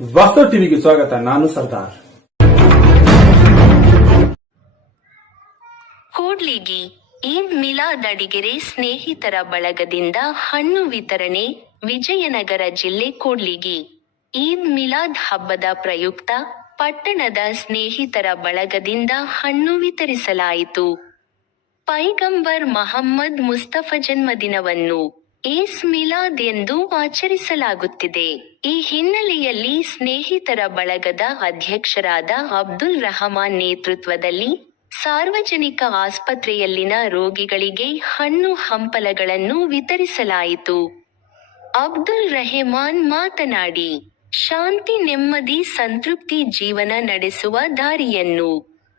ವಾಸ್ತವ ಟಿವಿಗೆ ಸ್ವಾಗತ, ನಾನು ಸರ್ದಾರ್. ಕೂಡ್ಲಿಗಿ ಈದ್ ಮಿಲಾದ್ ಅಡಿಗೆರೆ ಸ್ನೇಹಿತರ ಬಳಗದಿಂದ ಹಣ್ಣು ವಿತರಣೆ ವಿಜಯನಗರ ಜಿಲ್ಲೆ ಕೂಡ್ಲಿಗಿ. ಈದ್ ಮಿಲಾದ್ ಹಬ್ಬದ ಪ್ರಯುಕ್ತ ಪಟ್ಟಣದ ಸ್ನೇಹಿತರ ಬಳಗದಿಂದ ಹಣ್ಣು ವಿತರಿಸಲಾಯಿತು. ಪೈಗಂಬರ್ ಮಹಮ್ಮದ್ ಮುಸ್ತಫ ಜನ್ಮದಿನವನ್ನು ಏಸ್ ಮಿಲಾದ್ ಎಂದು ಆಚರಿಸಲಾಗುತ್ತಿದೆ. ಈ ಹಿನ್ನೆಲೆಯಲ್ಲಿ ಸ್ನೇಹಿತರ ಬಳಗದ ಅಧ್ಯಕ್ಷರಾದ ಅಬ್ದುಲ್ ರಹಮಾನ್ ನೇತೃತ್ವದಲ್ಲಿ ಸಾರ್ವಜನಿಕ ಆಸ್ಪತ್ರೆಯಲ್ಲಿನ ರೋಗಿಗಳಿಗೆ ಹಣ್ಣು ಹಂಪಲಗಳನ್ನು ವಿತರಿಸಲಾಯಿತು. ಅಬ್ದುಲ್ ರಹಮಾನ್ ಮಾತನಾಡಿ, ಶಾಂತಿ, ನೆಮ್ಮದಿ, ಸಂತೃಪ್ತಿ ಜೀವನ ನಡೆಸುವ ದಾರಿಯನ್ನು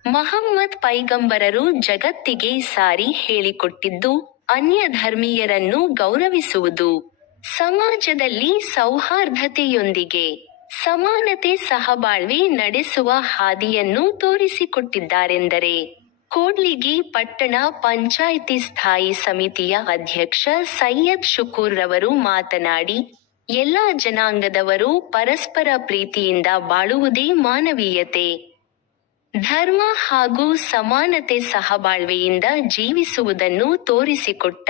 ಮಹಮ್ಮದ್ ಪೈಗಂಬರರು ಜಗತ್ತಿಗೆ ಸಾರಿ ಹೇಳಿಕೊಟ್ಟಿದ್ದು ಅನ್ಯ ಧರ್ಮೀಯರನ್ನು ಗೌರವಿಸುವುದು. ಸಮಾಜದಲ್ಲಿ ಸೌಹಾರ್ದತೆಯೊಂದಿಗೆ ಸಮಾನತೆ ಸಹಬಾಳ್ವೆ ನಡೆಸುವ ಹಾದಿಯನ್ನು ತೋರಿಸಿಕೊಟ್ಟಿದ್ದಾರೆಂದರೆ ಕೋಡ್ಲಿಗಿ ಪಟ್ಟಣ ಪಂಚಾಯಿತಿ ಸ್ಥಾಯಿ ಸಮಿತಿಯ ಅಧ್ಯಕ್ಷ ಸೈಯದ್ ಶುಕೂರ್ ರವರು ಮಾತನಾಡಿ, ಎಲ್ಲ ಜನಾಂಗದವರು ಪರಸ್ಪರ ಪ್ರೀತಿಯಿಂದ ಬಾಳುವುದೇ ಮಾನವೀಯತೆ. ಧರ್ಮ ಹಾಗೂ ಸಮಾನತೆ ಸಹಬಾಳ್ವೆಯಿಂದ ಜೀವಿಸುವುದನ್ನು ತೋರಿಸಿಕೊಟ್ಟ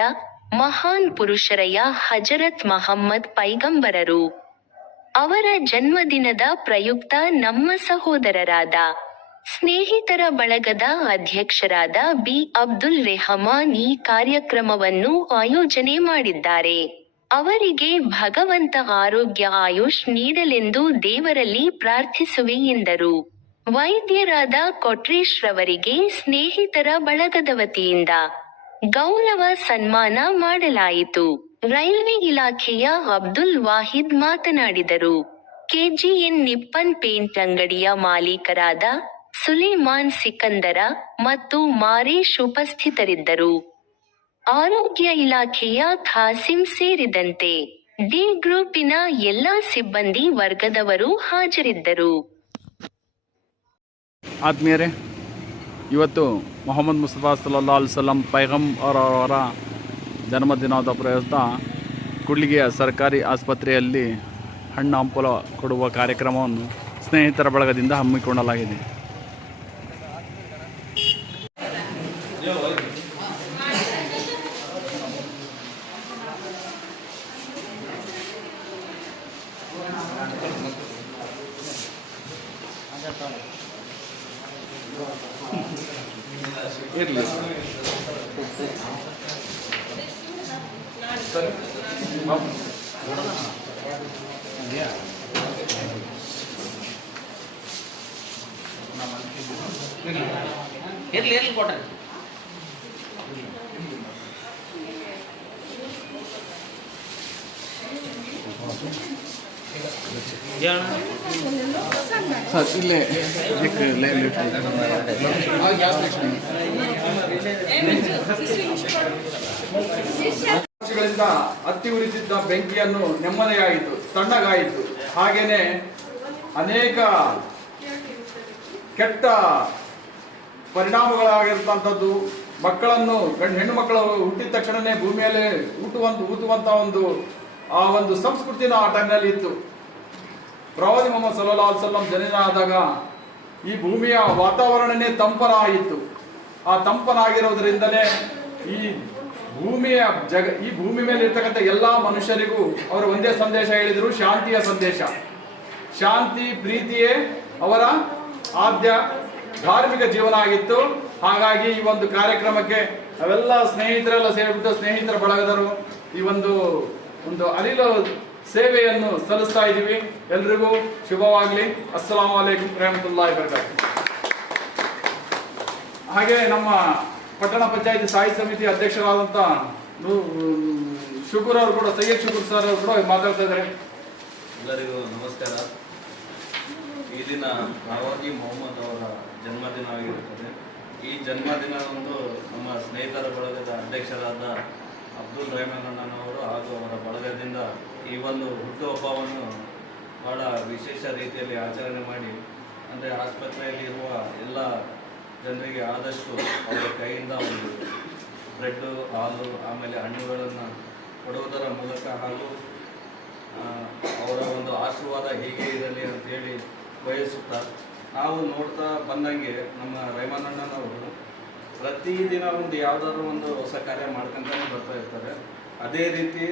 ಮಹಾನ್ ಪುರುಷರಯ ಹಜರತ್ ಮಹಮ್ಮದ್ ಪೈಗಂಬರರು. ಅವರ ಜನ್ಮದಿನದ ಪ್ರಯುಕ್ತ ನಮ್ಮ ಸಹೋದರರಾದ ಸ್ನೇಹಿತರ ಬಳಗದ ಅಧ್ಯಕ್ಷರಾದ ಬಿ. ಅಬ್ದುಲ್ ರೆಹಮಾನ್ ಈ ಕಾರ್ಯಕ್ರಮವನ್ನು ಆಯೋಜನೆ ಮಾಡಿದ್ದಾರೆ. ಅವರಿಗೆ ಭಗವಂತ ಆರೋಗ್ಯ ಆಯುಷ್ ನೀಡಲೆಂದು ದೇವರಲ್ಲಿ ಪ್ರಾರ್ಥಿಸುವೆ ಎಂದರು. ವೈದ್ಯರಾದ ಕೊಟ್ರೇಶ್ ರವರಿಗೆ ಸ್ನೇಹಿತರ ಬಳಗದ ವತಿಯಿಂದ ಗೌರವ ಸನ್ಮಾನ ಮಾಡಲಾಯಿತು. ರೈಲ್ವೆ ಇಲಾಖೆಯ ಅಬ್ದುಲ್ ವಾಹಿದ್ ಮಾತನಾಡಿದರು. ಕೆಜಿಎನ್ ನಿಪ್ಪನ್ ಪೇಂಟ್ ಅಂಗಡಿಯ ಮಾಲೀಕರಾದ ಸುಲೇಮಾನ್ ಸಿಕಂದರ ಮತ್ತು ಮಾರೇಶ್ ಉಪಸ್ಥಿತರಿದ್ದರು. ಆರೋಗ್ಯ ಇಲಾಖೆಯ ಖಾಸಿಂ ಸೇರಿದಂತೆ ಡಿ ಗ್ರೂಪಿನ ಎಲ್ಲಾ ಸಿಬ್ಬಂದಿ ವರ್ಗದವರು ಹಾಜರಿದ್ದರು. ಆತ್ಮೀಯರೇ, ಇವತ್ತು ಮೊಹಮ್ಮದ್ ಮುಸ್ತಫಾ ಸಲ್ಲಾ ಅಲ್ಸಲಂ ಪೈಗಂ ಅವರವರ ಜನ್ಮದಿನದ ಪ್ರಯುಕ್ತ ಕುಳ್ಳಿಗೆಯ ಸರ್ಕಾರಿ ಆಸ್ಪತ್ರೆಯಲ್ಲಿ ಹಣ್ಣು ಹಂಪಲು ಕೊಡುವ ಕಾರ್ಯಕ್ರಮವನ್ನು ಸ್ನೇಹಿತರ ಬಳಗದಿಂದ ಹಮ್ಮಿಕೊಳ್ಳಲಾಗಿದೆ. ಇರಲಿ ಇರ್ಲಿ ಇರ್ಲಿ ಕೊಡ್ರಿ ಸರ್ ಇಲ್ಲೇ ವರ್ಷಗಳಿಂದ ಹತ್ತಿ ಉರಿಸಿದ್ದ ಬೆಂಕಿಯನ್ನು ನೆಮ್ಮದಿಯಾಯಿತು, ತಣ್ಣಗಾಯಿತು. ಹಾಗೇನೆ ಅನೇಕ ಕೆಟ್ಟ ಪರಿಣಾಮಗಳಾಗಿರ್ತಂಥದ್ದು, ಮಕ್ಕಳನ್ನು, ಗಂಡು ಹೆಣ್ಣು ಮಕ್ಕಳು ಹುಟ್ಟಿದ ತಕ್ಷಣನೇ ಭೂಮಿಯಲ್ಲಿ ಊಟುವಂತ ಊಟುವಂತ ಒಂದು, ಆ ಒಂದು ಸಂಸ್ಕೃತಿನ ಆ ಟೈಮ್ನಲ್ಲಿ ಇತ್ತು. ಪ್ರವಾದಿ ಮೊಹಮ್ಮದ್ ಸಲ್ಲಾ ಅಲ್ಸಲ್ಲಂ ಜನನ ಆದಾಗ ಈ ಭೂಮಿಯ ವಾತಾವರಣನೇ ತಂಪರ ಆಯಿತು ಆ ತಂಪನಾಗಿರೋದ್ರಿಂದಲೇ ಈ ಭೂಮಿಯ ಜಗ ಈ ಭೂಮಿ ಮೇಲೆ ಇರ್ತಕ್ಕಂಥ ಎಲ್ಲಾ ಮನುಷ್ಯರಿಗೂ ಅವರು ಒಂದೇ ಸಂದೇಶ ಹೇಳಿದರು, ಶಾಂತಿಯ ಸಂದೇಶ. ಶಾಂತಿ, ಪ್ರೀತಿಯೇ ಅವರ ಆದ್ಯ ಧಾರ್ಮಿಕ ಜೀವನ ಆಗಿತ್ತು. ಹಾಗಾಗಿ ಈ ಒಂದು ಕಾರ್ಯಕ್ರಮಕ್ಕೆ ನಾವೆಲ್ಲ ಸ್ನೇಹಿತರೆಲ್ಲ ಸೇರಿಬಿಟ್ಟು ಸ್ನೇಹಿತರ ಬಳಗದರು ಈ ಒಂದು ಒಂದು ಅನಿಲ ಸೇವೆಯನ್ನು ಸಲ್ಲಿಸ್ತಾ ಇದ್ದೀವಿ ಎಲ್ರಿಗೂ ಶುಭವಾಗ್ಲಿ. ಅಸ್ಸಲಾಂ ವಲೈಕುಂ ರಹಮತುಲ್ಲಾಹಿ ಬರ್ಕಾತು ಹಾಗೆ ನಮ್ಮ ಪಟ್ಟಣ ಪಂಚಾಯತಿ ಸ್ಥಾಯಿ ಸಮಿತಿ ಅಧ್ಯಕ್ಷರಾದಂತ ಶುಕೂರ್ ಅವರು ಕೂಡ, ಸೈಯದ್ ಶುಕೂರ್ ಸರ್ ಅವರು ಕೂಡ ಮಾತಾಡ್ತಾ ಇದ್ದಾರೆ. ಎಲ್ಲರಿಗೂ ನಮಸ್ಕಾರ. ಈ ದಿನ ನವಾಜಿ ಮೊಹಮ್ಮದ್ ಅವರ ಜನ್ಮದಿನ ಆಗಿರುತ್ತದೆ. ಈ ಜನ್ಮದಿನದಂದು ನಮ್ಮ ಸ್ನೇಹಿತರ ಬಳಗದ ಅಧ್ಯಕ್ಷರಾದ ಅಬ್ದುಲ್ ರಹಮಾನ್ ಅವರು ಹಾಗೂ ಅವರ ಬಳಗದಿಂದ ಈ ಒಂದು ಹುಟ್ಟುಹಬ್ಬವನ್ನು ಬಹಳ ವಿಶೇಷ ರೀತಿಯಲ್ಲಿ ಆಚರಣೆ ಮಾಡಿ, ಅಂದರೆ ಆಸ್ಪತ್ರೆಯಲ್ಲಿ ಇರುವ ಎಲ್ಲ ಜನರಿಗೆ ಆದಷ್ಟು ಅವರ ಕೈಯಿಂದ ಒಂದು ಬ್ರೆಡ್ಡು ಹಾಲು, ಆಮೇಲೆ ಹಣ್ಣುಗಳನ್ನು ಕೊಡುವುದರ ಮೂಲಕ ಹಾಗೂ ಅವರ ಒಂದು ಆಶೀರ್ವಾದ ಹೀಗೆ ಇರಲಿ ಅಂತೇಳಿ ಬಯಸುತ್ತಾ, ನಾವು ನೋಡ್ತಾ ಬಂದಂಗೆ ನಮ್ಮ ರೇಮಾನಣ್ಣನವರು ಪ್ರತಿದಿನ ಒಂದು ಯಾವುದಾದ್ರು ಒಂದು ಹೊಸ ಕಾರ್ಯ ಮಾಡ್ಕೊಂತಾನೆ ಬರ್ತಾ ಇರ್ತಾರೆ. ಅದೇ ರೀತಿ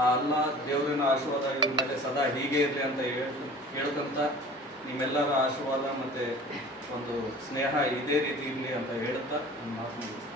ಆ ಅಲ್ಲ ದೇವರಿನ ಆಶೀರ್ವಾದ ಇವ್ರ ಮೇಲೆ ಸದಾ ಹೀಗೆ ಇರಲಿ ಅಂತ ಹೇಳ್ ಹೇಳ್ಕೊಂತ ನಿಮ್ಮೆಲ್ಲರ ಆಶೀರ್ವಾದ ಮತ್ತೆ ಒಂದು ಸ್ನೇಹ ಇದೇ ರೀತಿ ಇರಲಿ ಅಂತ ಹೇಳುತ್ತಾ ನನ್ನ ಮಾತು ಮುಗಿಸ್ತೀನಿ.